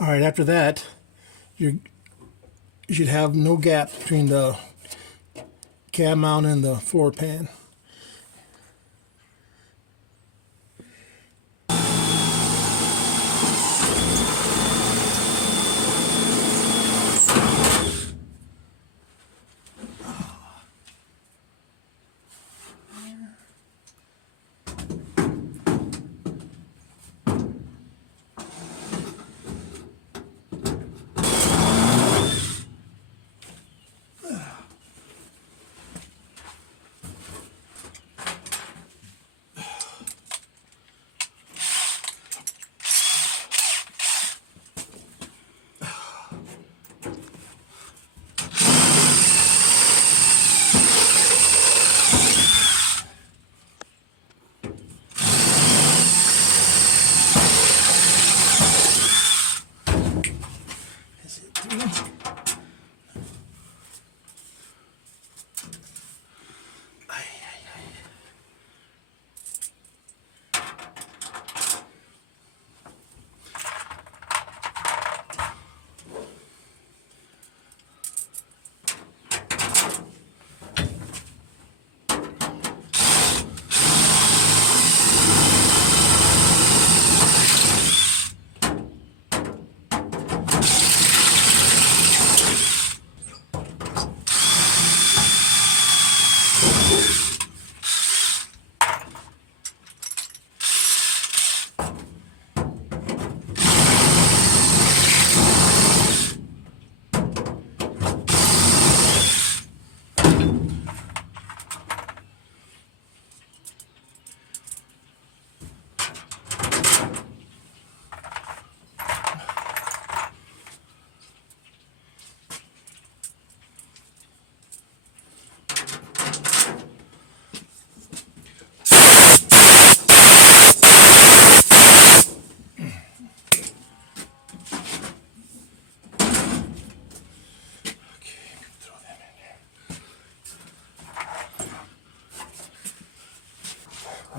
All right, after that, you should have no gap between the cab mount and the floor pan.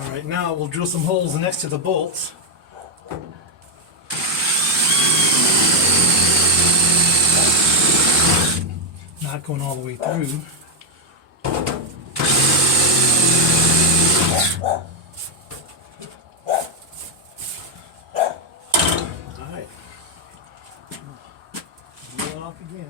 All right, now we'll drill some holes next to the bolts. Not going all the way through. All right. Drill it off again.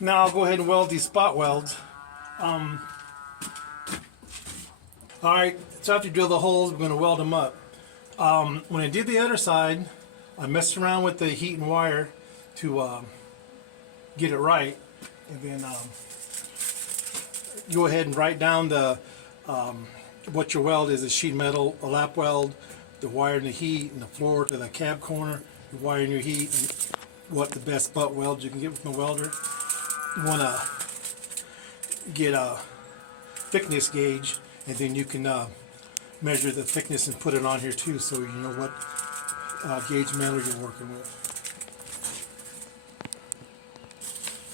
Now I'll go ahead and weld these spot welds. Alright, so after you drill the holes, we're going to weld them up. When I did the other side, I messed around with the heat and wire to get it right. And then go ahead and write down the what your weld is: a sheet metal, a lap weld, the wire and the heat, and the floor to the cab corner, the wire and your heat, and what the best butt weld you can get from the welder. You want to get a thickness gauge, and then you can measure the thickness and put it on here too, so you know what gauge metal you're working with.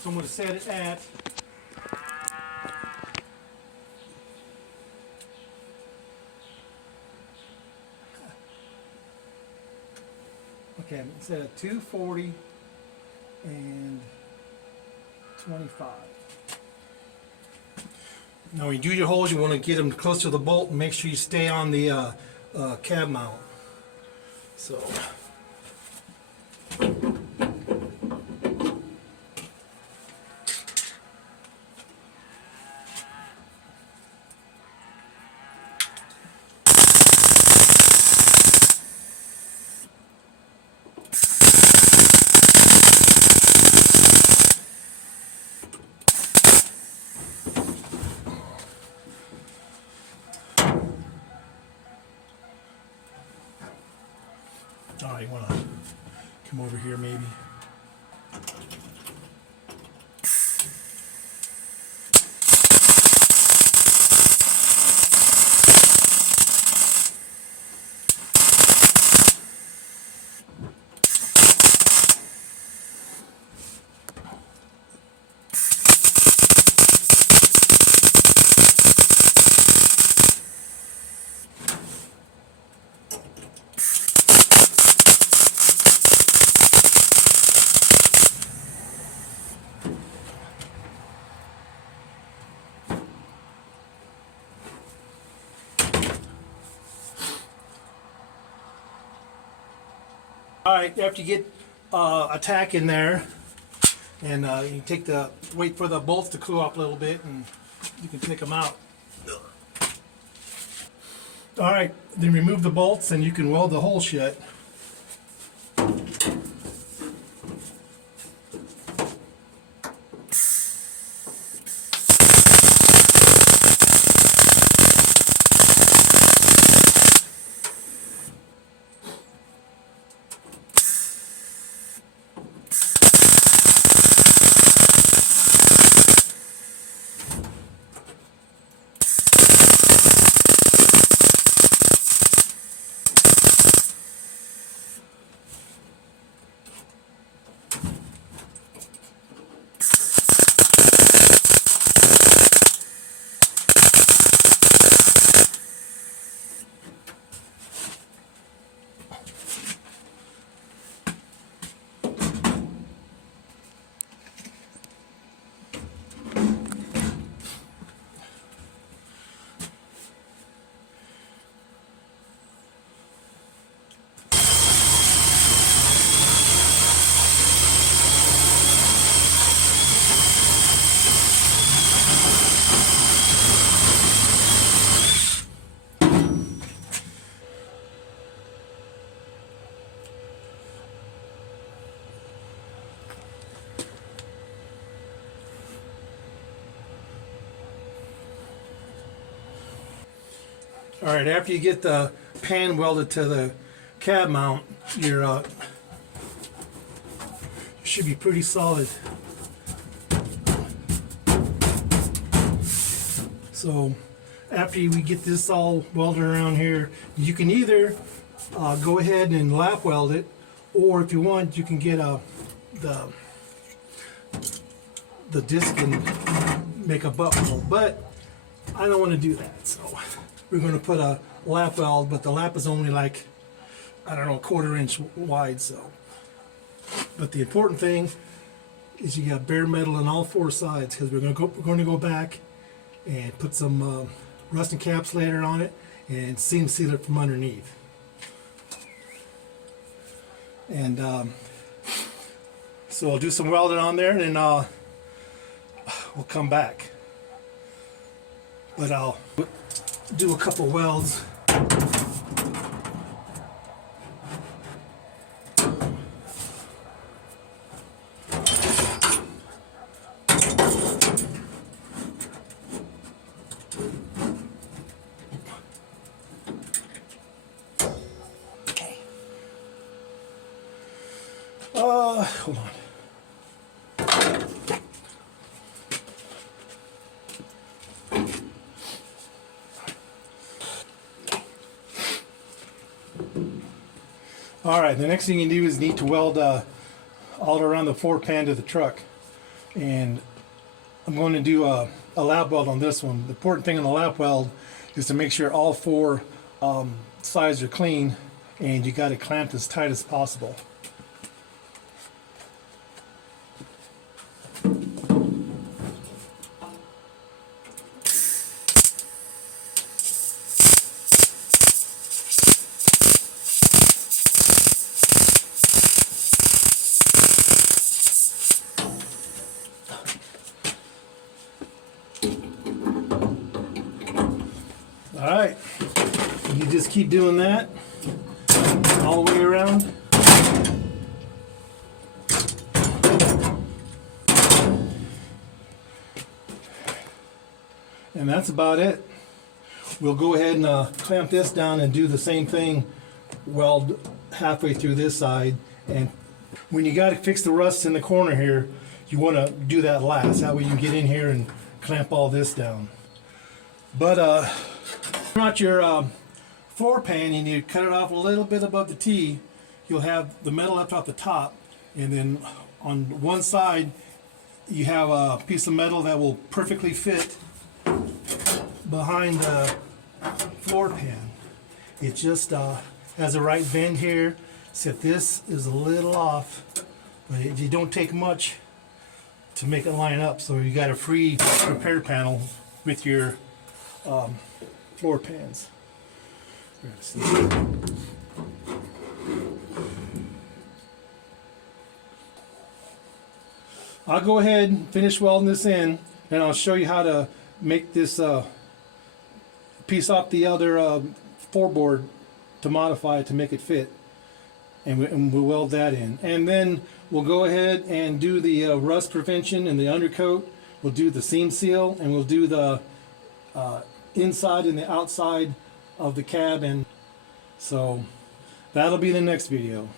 So I'm going to set it at set at 240 and 25. Now when you do your holes, you want to get them close to the bolt and make sure you stay on the cab mount. So you want to come over here maybe. All right, after you get a tack in there, and you take wait for the bolts to cool up a little bit, and you can take them out. All right, then remove the bolts, and you can weld the hole shut. All right, after you get the pan welded to the cab mount, you should be pretty solid. So after we get this all welded around here, you can either go ahead and lap weld it, or if you want, you can get the disc and make a butt weld. But I don't want to do that, so we're going to put a lap weld, but the lap is only like, I don't know, a 1/4 inch wide. So, but the important thing is you got bare metal on all 4 sides, because we're going to go back and put some rust encapsulator on it and seam seal it from underneath. And so I'll do some welding on there, and then we'll come back. But I'll do a couple welds. Hold on. All right, the next thing you do is need to weld all around the floor pan to the truck. And I'm going to do a lap weld on this one. The important thing on the lap weld is to make sure all 4 sides are clean, and you got it clamped as tight as possible. All right, you just keep doing that all the way around. And that's about it. We'll go ahead and clamp this down and do the same thing, weld halfway through this side. And when you got to fix the rust in the corner here, you want to do that last. That way you can get in here and clamp all this down. But not your floor pan, and you cut it off a little bit above the T, you'll have the metal left off the top, and then on one side you have a piece of metal that will perfectly fit behind the floor pan. It just has a right bend here, except this is a little off, but you don't take much to make it line up, so you got a free repair panel with your floor pans. I'll go ahead and finish welding this in, and I'll show you how to make this piece off the other floorboard to modify it to make it fit, and we'll weld that in, and then we'll go ahead and do the rust prevention and the undercoat. We'll do the seam seal, and we'll do the inside and the outside of the cab, and so that'll be the next video.